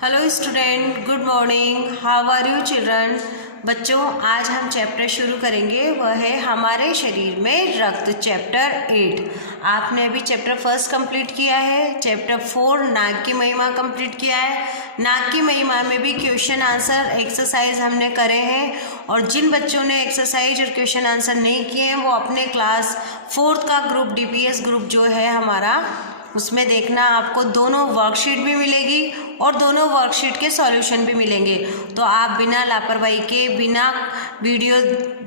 Hello student, good morning. How are you children. बच्चों, आज हम चैप्टर शुरू करेंगे, वह है हमारे शरीर में रक्त, चैप्टर 8। आपने अभी चैप्टर 1 कंप्लीट किया है, चैप्टर 4 नाक की महिमा कंप्लीट किया है। नाक की महिमा में भी क्वेश्चन आंसर एक्सरसाइज हमने करे हैं, और जिन बच्चों ने एक्सरसाइज और क्वेश्चन आंसर नहीं किए हैं वो अपने क्लास 4th का ग्रुप DPS ग्रुप जो है हमारा, उसमें देखना, आपको दोनों वर्कशीट भी मिलेगी और दोनों वर्कशीट के सॉल्यूशन भी मिलेंगे। तो आप बिना लापरवाही के, बिना वीडियो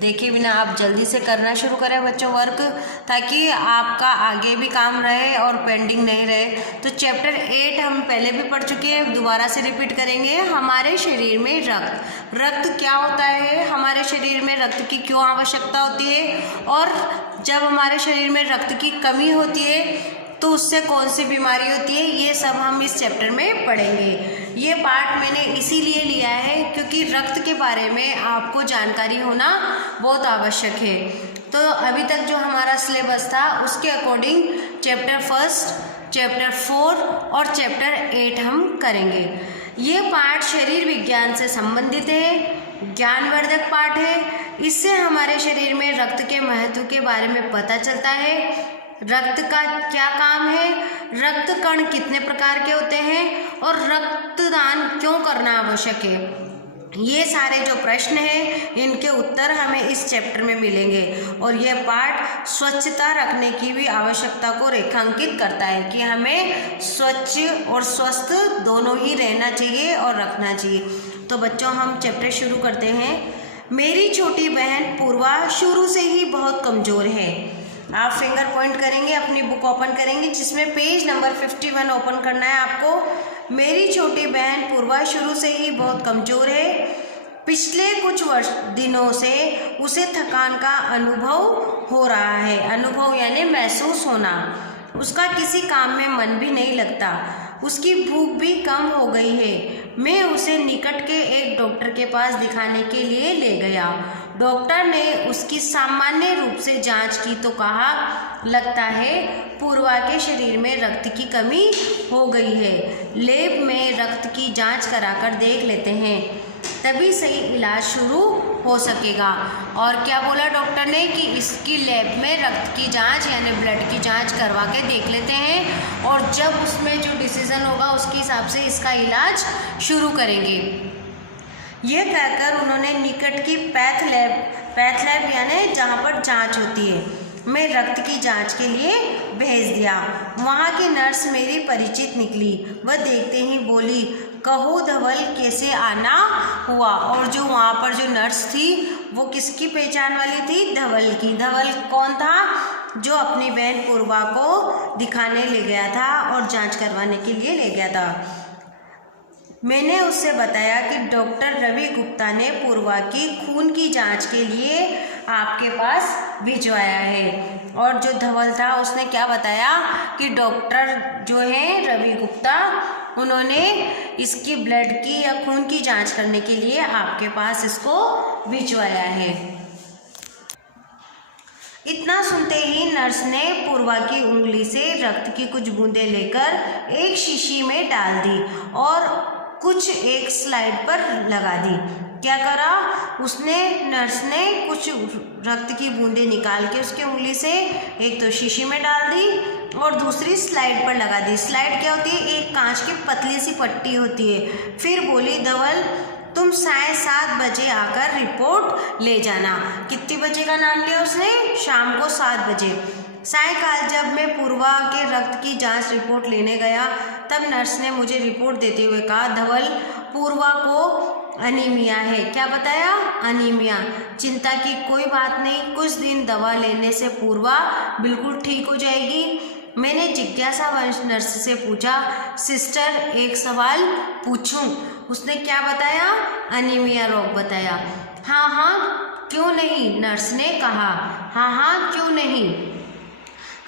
देखे बिना आप जल्दी से करना शुरू करें बच्चों वर्क, ताकि आपका आगे भी काम रहे और पेंडिंग नहीं रहे। तो चैप्टर 8 हम पहले भी पढ़ चुके हैं, दोबारा से रिपीट करेंगे। हमारे शरीर में रक्त क्या होता है, हमारे शरीर में रक्त की क्यों आवश्यकता होती है, और जब हमारे शरीर में रक्त की कमी होती है तो उससे कौन सी बीमारी होती है, ये सब हम इस चैप्टर में पढ़ेंगे। ये पार्ट मैंने इसीलिए लिया है क्योंकि रक्त के बारे में आपको जानकारी होना बहुत आवश्यक है। तो अभी तक जो हमारा सिलेबस था उसके अकॉर्डिंग चैप्टर 1, चैप्टर 4 और चैप्टर 8 हम करेंगे। ये पार्ट शरीर विज्ञान से संबंधित है, ज्ञानवर्धक पार्ट है। इससे हमारे शरीर में रक्त के महत्व के बारे में पता चलता है। रक्त का क्या काम है, रक्त कण कितने प्रकार के होते हैं और रक्तदान क्यों करना आवश्यक है, ये सारे जो प्रश्न हैं इनके उत्तर हमें इस चैप्टर में मिलेंगे। और यह पार्ट स्वच्छता रखने की भी आवश्यकता को रेखांकित करता है कि हमें स्वच्छ और स्वस्थ दोनों ही रहना चाहिए और रखना चाहिए। तो बच्चों, हम चैप्टर शुरू करते हैं। मेरी छोटी बहन पूर्वा शुरू से ही बहुत कमज़ोर है। आप फिंगर पॉइंट करेंगे, अपनी बुक ओपन करेंगे जिसमें पेज नंबर 51 ओपन करना है आपको। मेरी छोटी बहन पूर्वा शुरू से ही बहुत कमज़ोर है। पिछले कुछ दिनों से उसे थकान का अनुभव हो रहा है। अनुभव यानी महसूस होना। उसका किसी काम में मन भी नहीं लगता। उसकी भूख भी कम हो गई है। मैं उसे निकट के एक डॉक्टर के पास दिखाने के लिए ले गया। डॉक्टर ने उसकी सामान्य रूप से जांच की तो कहा, लगता है पूर्वा के शरीर में रक्त की कमी हो गई है। लैब में रक्त की जांच कराकर देख लेते हैं, तभी सही इलाज शुरू हो सकेगा। और क्या बोला डॉक्टर ने कि इसकी लैब में रक्त की जांच यानी ब्लड की जांच करवा के देख लेते हैं, और जब उसमें जो डिसीज़न होगा उसके हिसाब से इसका इलाज शुरू करेंगे। ये कहकर उन्होंने निकट की पैथ लैब यानी जहाँ पर जांच होती है में रक्त की जांच के लिए भेज दिया। वहाँ की नर्स मेरी परिचित निकली। वह देखते ही बोली, कहो धवल कैसे आना हुआ। और जो वहाँ पर जो नर्स थी वो किसकी पहचान वाली थी? धवल की। धवल कौन था? जो अपनी बहन पूर्वा को दिखाने ले गया था और जांच करवाने के लिए ले गया था। मैंने उससे बताया कि डॉक्टर रवि गुप्ता ने पूर्वा की खून की जांच के लिए आपके पास भिजवाया है। और जो धवल था उसने क्या बताया कि डॉक्टर जो है रवि गुप्ता, उन्होंने इसकी ब्लड की या खून की जांच करने के लिए आपके पास इसको भिजवाया है। इतना सुनते ही नर्स ने पूर्वा की उंगली से रक्त की कुछ बूंदें लेकर एक शीशी में डाल दी और कुछ एक स्लाइड पर लगा दी। क्या करा उसने? नर्स ने कुछ रक्त की बूंदें निकाल के उसकी उंगली से एक तो शीशी में डाल दी और दूसरी स्लाइड पर लगा दी। स्लाइड क्या होती है? एक कांच की पतली सी पट्टी होती है। फिर बोली, धवल तुम 7:30 बजे आकर रिपोर्ट ले जाना। कितने बजे का नाम लिया उसने? शाम को 7 बजे। सायंकाल जब मैं पूर्वा के रक्त की जांच रिपोर्ट लेने गया तब नर्स ने मुझे रिपोर्ट देते हुए कहा, धवल पूर्वा को अनीमिया है। क्या बताया? अनीमिया। चिंता की कोई बात नहीं, कुछ दिन दवा लेने से पूर्वा बिल्कुल ठीक हो जाएगी। मैंने जिज्ञासावश नर्स से पूछा, सिस्टर एक सवाल पूछूं? उसने क्या बताया? अनीमिया रोग बताया। हाँ हाँ क्यों नहीं, नर्स ने कहा। हाँ हाँ क्यों नहीं।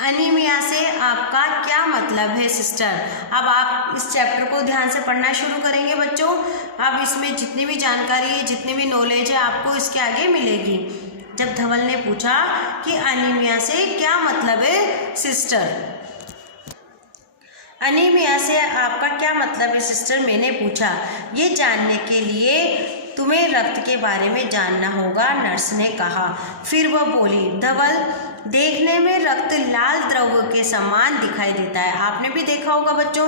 अनीमिया से आपका क्या मतलब है सिस्टर? अब आप इस चैप्टर को ध्यान से पढ़ना शुरू करेंगे बच्चों। अब इसमें जितनी भी जानकारी है, जितनी भी नॉलेज है, आपको इसके आगे मिलेगी। जब धवल ने पूछा कि अनीमिया से क्या मतलब है सिस्टर? अनीमिया से आपका क्या मतलब है सिस्टर, मैंने पूछा। ये जानने के लिए तुम्हें रक्त के बारे में जानना होगा, नर्स ने कहा। फिर वह बोली, धवल, देखने में रक्त लाल द्रव के समान दिखाई देता है। आपने भी देखा होगा बच्चों,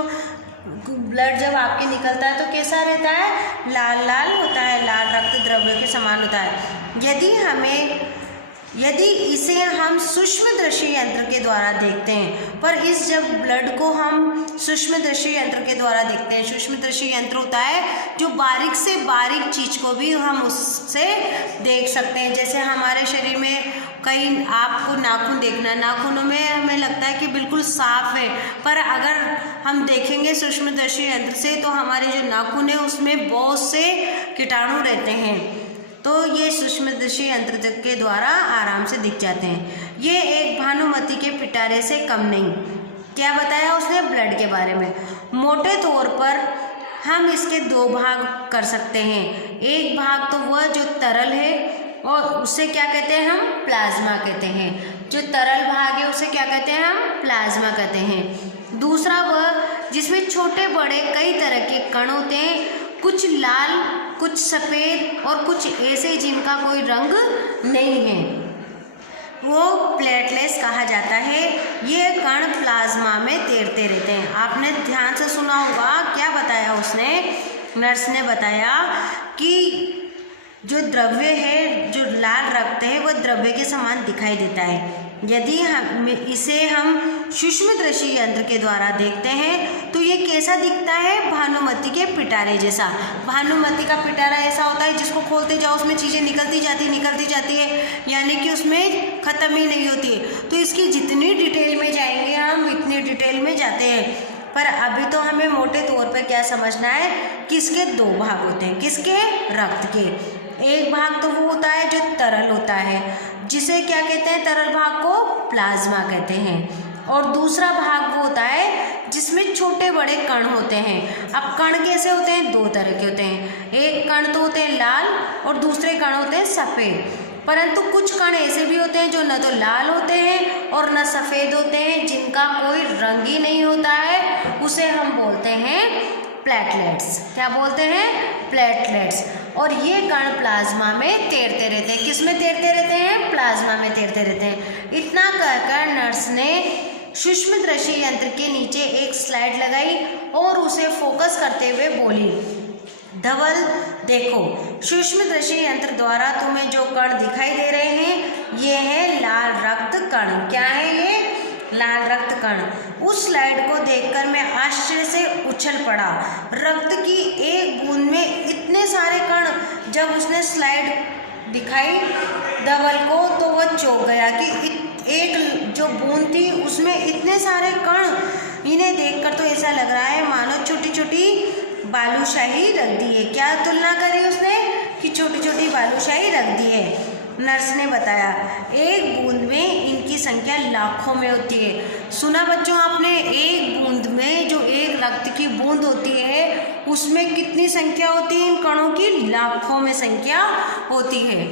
ब्लड जब आपके निकलता है तो कैसा रहता है, लाल लाल होता है, लाल रक्त द्रव्य के समान होता है। यदि इसे हम सूक्ष्मदर्शी यंत्र के द्वारा देखते हैं, पर इस जब ब्लड को हम सूक्ष्मदर्शी यंत्र के द्वारा देखते हैं, सूक्ष्मदर्शी यंत्र होता है जो बारीक से बारीक चीज़ को भी हम उससे देख सकते हैं। जैसे हमारे शरीर में कई आपको नाखून देखना, नाखूनों में हमें लगता है कि बिल्कुल साफ है, पर अगर हम देखेंगे सूक्ष्मदर्शी यंत्र से तो हमारे जो नाखून है उसमें बहुत से कीटाणु रहते हैं, तो ये सूक्ष्मदर्शी यंत्र के द्वारा आराम से दिख जाते हैं। ये एक भानुमति के पिटारे से कम नहीं। क्या बताया उसने ब्लड के बारे में? मोटे तौर पर हम इसके दो भाग कर सकते हैं। एक भाग तो वह जो तरल है और उसे क्या कहते हैं हम, प्लाज्मा कहते हैं। जो तरल भाग है उसे क्या कहते हैं हम, प्लाज्मा कहते हैं। दूसरा वह जिसमें छोटे बड़े कई तरह के कण होते हैं, कुछ लाल, कुछ सफ़ेद और कुछ ऐसे जिनका कोई रंग नहीं है, वो प्लेटलेट्स कहा जाता है। ये कण प्लाज्मा में तैरते रहते हैं। आपने ध्यान से सुना होगा, क्या बताया उसने, नर्स ने बताया कि जो द्रव्य है, जो लाल रक्त है, वह द्रव्य के समान दिखाई देता है। यदि इसे हम सूक्ष्मदर्शी यंत्र के द्वारा देखते हैं तो ये कैसा दिखता है, भानुमति के पिटारे जैसा। भानुमति का पिटारा ऐसा होता है जिसको खोलते जाओ उसमें चीज़ें निकलती जाती है, यानी कि उसमें ख़त्म ही नहीं होती है। तो इसकी जितनी डिटेल में जाएंगे हम, इतनी डिटेल में जाते हैं, पर अभी तो हमें मोटे तौर पर क्या समझना है कि इसके दो भाग होते हैं। किसके? रक्त के। एक भाग तो वो होता है जो तरल होता है, जिसे क्या कहते हैं, तरल भाग को प्लाज्मा कहते हैं। और दूसरा भाग वो होता है जिसमें छोटे बड़े कण होते हैं। अब कण कैसे होते हैं? दो तरह के होते हैं। एक कण तो होते हैं लाल और दूसरे कण होते हैं सफ़ेद। परंतु कुछ कण ऐसे भी होते हैं जो न तो लाल होते हैं और न सफ़ेद होते हैं, जिनका कोई रंग ही नहीं होता है, उसे हम बोलते हैं प्लेटलेट्स। क्या बोलते हैं? प्लेटलेट्स। और ये कण प्लाज्मा में तैरते रहते हैं। किस में तैरते रहते हैं? प्लाज्मा में तैरते रहते हैं। इतना कहकर नर्स ने सूक्ष्मदर्शी यंत्र के नीचे एक स्लाइड लगाई और उसे फोकस करते हुए बोली, धवल, देखो, सूक्ष्मदर्शी यंत्र द्वारा तुम्हें जो कण दिखाई दे रहे हैं ये है लाल रक्त कण। क्या है ये? लाल रक्त कण। उस स्लाइड को देखकर मैं आश्चर्य से उछल पड़ा। रक्त की एक बूंद में इतने सारे कण। जब उसने स्लाइड दिखाई धवल को तो वह चौंक गया कि एक जो बूंद थी उसमें इतने सारे कण। इन्हें देखकर तो ऐसा लग रहा है मानो छोटी छोटी बालूशाही रख दी है। क्या तुलना करी उसने कि छोटी छोटी बालूशाही रख दी है। नर्स ने बताया, एक बूंद में इनकी संख्या लाखों में होती है। सुना बच्चों आपने, एक बूंद में जो एक रक्त की बूंद होती है उसमें कितनी संख्या होती है इन कणों की? लाखों में संख्या होती है।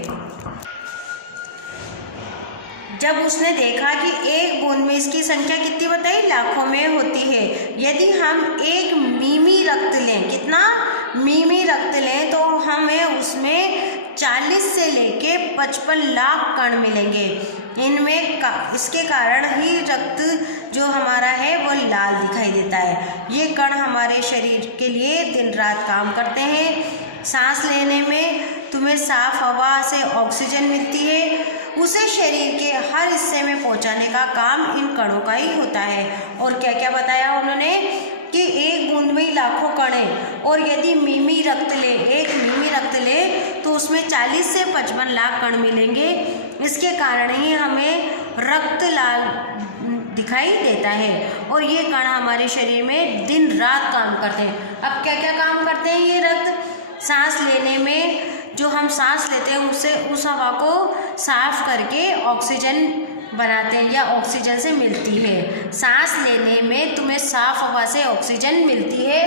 जब उसने देखा कि एक बूंद में इसकी संख्या कितनी बताई? लाखों में होती है। यदि हम एक मिमी रक्त लें, कितना? मिमी रक्त लें, तो हमें उसमें 40 से लेके 55 लाख कण मिलेंगे। इनमें इसके कारण ही रक्त जो हमारा है वो लाल दिखाई देता है। ये कण हमारे शरीर के लिए दिन रात काम करते हैं। सांस लेने में तुम्हें साफ हवा से ऑक्सीजन मिलती है, उसे शरीर के हर हिस्से में पहुंचाने का काम इन कणों का ही होता है। और क्या क्या बताया उन्होंने कि एक बूंद में ही लाखों कण हैं, और यदि एक मिमी रक्त ले तो उसमें 40 से 55 लाख कण मिलेंगे। इसके कारण ही हमें रक्त लाल दिखाई देता है। और ये कण हमारे शरीर में दिन रात काम करते हैं। अब क्या क्या काम करते हैं ये रक्त? सांस लेने में जो हम सांस लेते हैं उससे उस हवा को साफ करके ऑक्सीजन बनाते हैं या ऑक्सीजन से मिलती है। सांस लेने में तुम्हें साफ हवा से ऑक्सीजन मिलती है,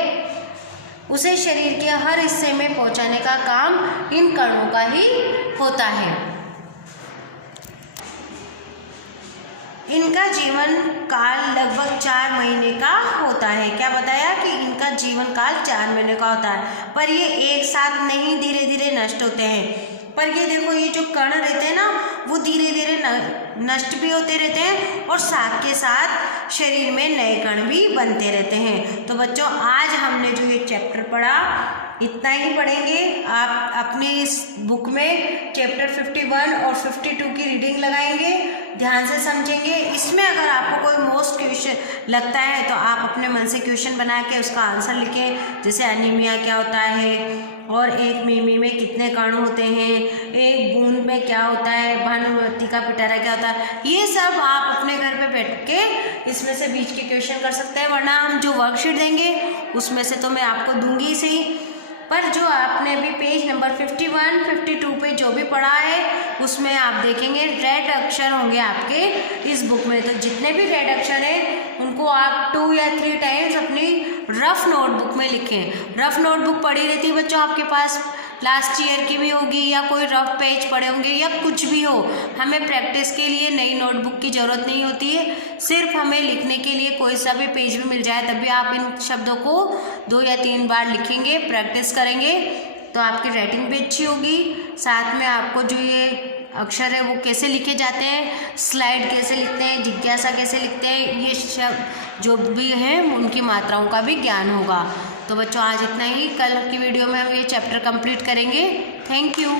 उसे शरीर के हर हिस्से में पहुंचाने का काम इन कणों का ही होता है। इनका जीवन काल लगभग 4 महीने का होता है। क्या बताया कि इनका जीवन काल 4 महीने का होता है, पर ये एक साथ नहीं, धीरे धीरे नष्ट होते हैं। पर ये देखो, ये जो कण रहते हैं ना, वो धीरे धीरे नष्ट भी होते रहते हैं और साथ के साथ शरीर में नए कण भी बनते रहते हैं। तो बच्चों, आज हमने जो ये चैप्टर पढ़ा, इतना ही पढ़ेंगे। आप अपने इस बुक में चैप्टर 51 और 52 की रीडिंग लगाएंगे, ध्यान से समझेंगे। इसमें अगर आपको कोई मोस्ट क्वेश्चन लगता है तो आप अपने मन से क्वेश्चन बना के उसका आंसर लिखें, जैसे एनीमिया क्या होता है, और एक मिमी में कितने कण होते हैं, एक बूंद में क्या होता है, भानुमती का पिटारा क्या होता है, ये सब आप अपने घर पे बैठ के इसमें से बीच के क्वेश्चन कर सकते हैं। वरना हम जो वर्कशीट देंगे उसमें से तो मैं आपको दूंगी ही सही, पर जो आपने अभी पेज नंबर 51, 52 पे जो भी पढ़ा है उसमें आप देखेंगे रेड अक्षर होंगे आपके इस बुक में। तो जितने भी रेड अक्षर हैं उनको आप 2 या 3 टाइम्स अपनी रफ नोटबुक में लिखें। रफ नोटबुक पड़ी रहती है बच्चों आपके पास, लास्ट ईयर की भी होगी, या कोई रफ पेज पड़े होंगे, या कुछ भी हो। हमें प्रैक्टिस के लिए नई नोटबुक की ज़रूरत नहीं होती है, सिर्फ हमें लिखने के लिए कोई सा भी पेज भी मिल जाए, तभी आप इन शब्दों को 2 या 3 बार लिखेंगे, प्रैक्टिस करेंगे तो आपकी राइटिंग भी अच्छी होगी। साथ में आपको जो ये अक्षर है वो कैसे लिखे जाते हैं, स्लाइड कैसे लिखते हैं, जिज्ञासा कैसे लिखते हैं, ये शब्द जो भी हैं उनकी मात्राओं का भी ज्ञान होगा। तो बच्चों, आज इतना ही। कल की वीडियो में हम ये चैप्टर कंप्लीट करेंगे। Thank you.